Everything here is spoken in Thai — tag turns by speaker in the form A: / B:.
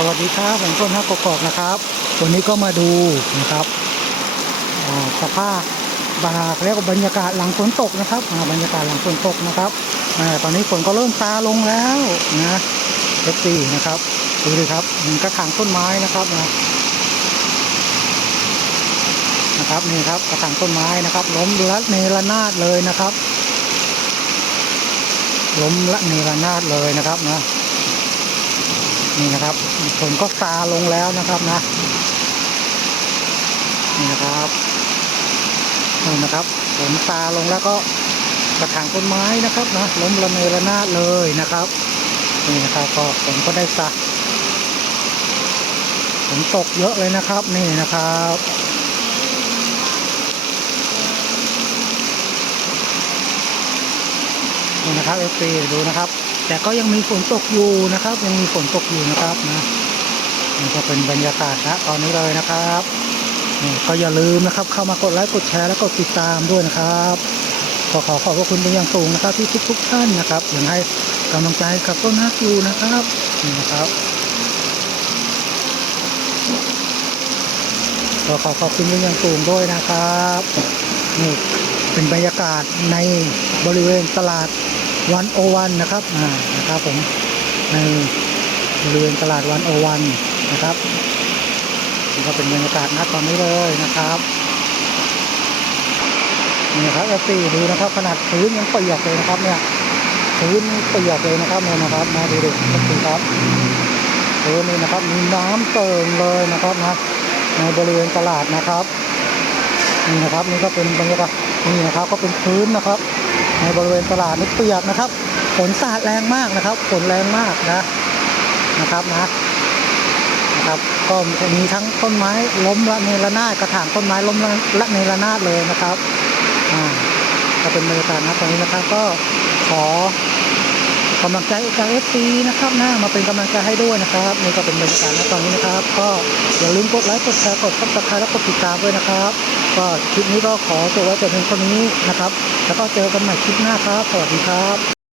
A: สวัสดีครับผมต้นฮักกอกนะครับ วันนี้ก็มาดูนะครับสภาพบาเรียกว่าบรรยากาศหลังฝนตกนะครับบรรยากาศหลังฝนตกนะครับอตอนนี้ฝนก็เริ่มซาลงแล้วนะเอฟซีนะครับดูดิครับมันกระถางต้นไม้นะครับนะนะครับนี่ครับกระถางต้นไม้นะครับ ล้มละเนระนาดเลยนะครับ ล้มละเนระนาดเลยนะครับนะ นี่นะครับฝนก็ซาลงแล้วนะครับนะ นี่นะครับนี่นะครับฝนซาลงแล้วก็กระถางต้นไม้นะครับนะล้มระเนระนาดเลยนะครับ นี่นะครับก็ฝนก็ได้ซาฝนตกเยอะเลยนะครับ นี่นะครับ นี่นะครับเอฟซีดูนะครับ แต่ก็ยังมีฝนตกอยู่นะครับ ยังมีฝนตกอยู่นะครับนะนี่ก็เป็นบรรยากาศนะตอนนี้เลยนะครับนี่ก็อย่าลืมนะครับ เข้ามากดไลค์กดแชร์แล้วก็ติดตามด้วยนะครับขอขอขอบพระคุณเป็นอย่างสูงนะครับ ที่ทุกทุกท่านนะครับยังให้กำลังใจกับต้นฮักอยู่นะครับนี่นะครับขอขอขอบคุณเป็นอย่างสูงด้วยนะครับนี่เป็นบรรยากาศในบริเวณตลาด วันโอวันนะครับอ่านะครับผมในบริเวณตลาดวันโอวันนะครับนี่ก็เป็นบรรยากาศณตอนนี้เลยนะครับนี่นะครับเอฟซีดูนะครับ ขนาดพื้นยังเปียกเลยนะครับ เนี่ยพื้นเปียกเลยนะครับเนี่ยนะครับมาดูดิเอฟซีครับพื้นนี่นะครับมีน้ำเติมเลยนะครับนะในบริเวณตลาดนะครับนี่นะครับนี่ก็เป็นบรรยากาศนี่นะครับก็เป็นพื้นนะครับ ในบริเวณตลาดนี่เปียกนะครับฝนสาดแรงมากนะครับฝนแรงมากนะนะครับนะนะครับก็มีทั้งต้นไม้ล้มละเนระนาดกระถางต้นไม้ล้มละเนระนาดเลยนะครับอ่าก็เป็นบรรยากาศนะตอนนี้นะครับก็ขอ กำลังใจจากเอฟซีนะครับนะมาเป็นกำลังใจให้ด้วยนะครับนี่ก็เป็นบรรยากาศนะตอนนี้นะครับ ก็อย่าลืมกดไลค์กดแชร์กดซับสไครต์และกดติดตามด้วยนะครับ ก็คลิปนี้ก็ขอจบไว้แต่เพียงเท่านี้นะครับ แล้วก็เจอกันใหม่คลิปหน้าครับสวัสดีครับ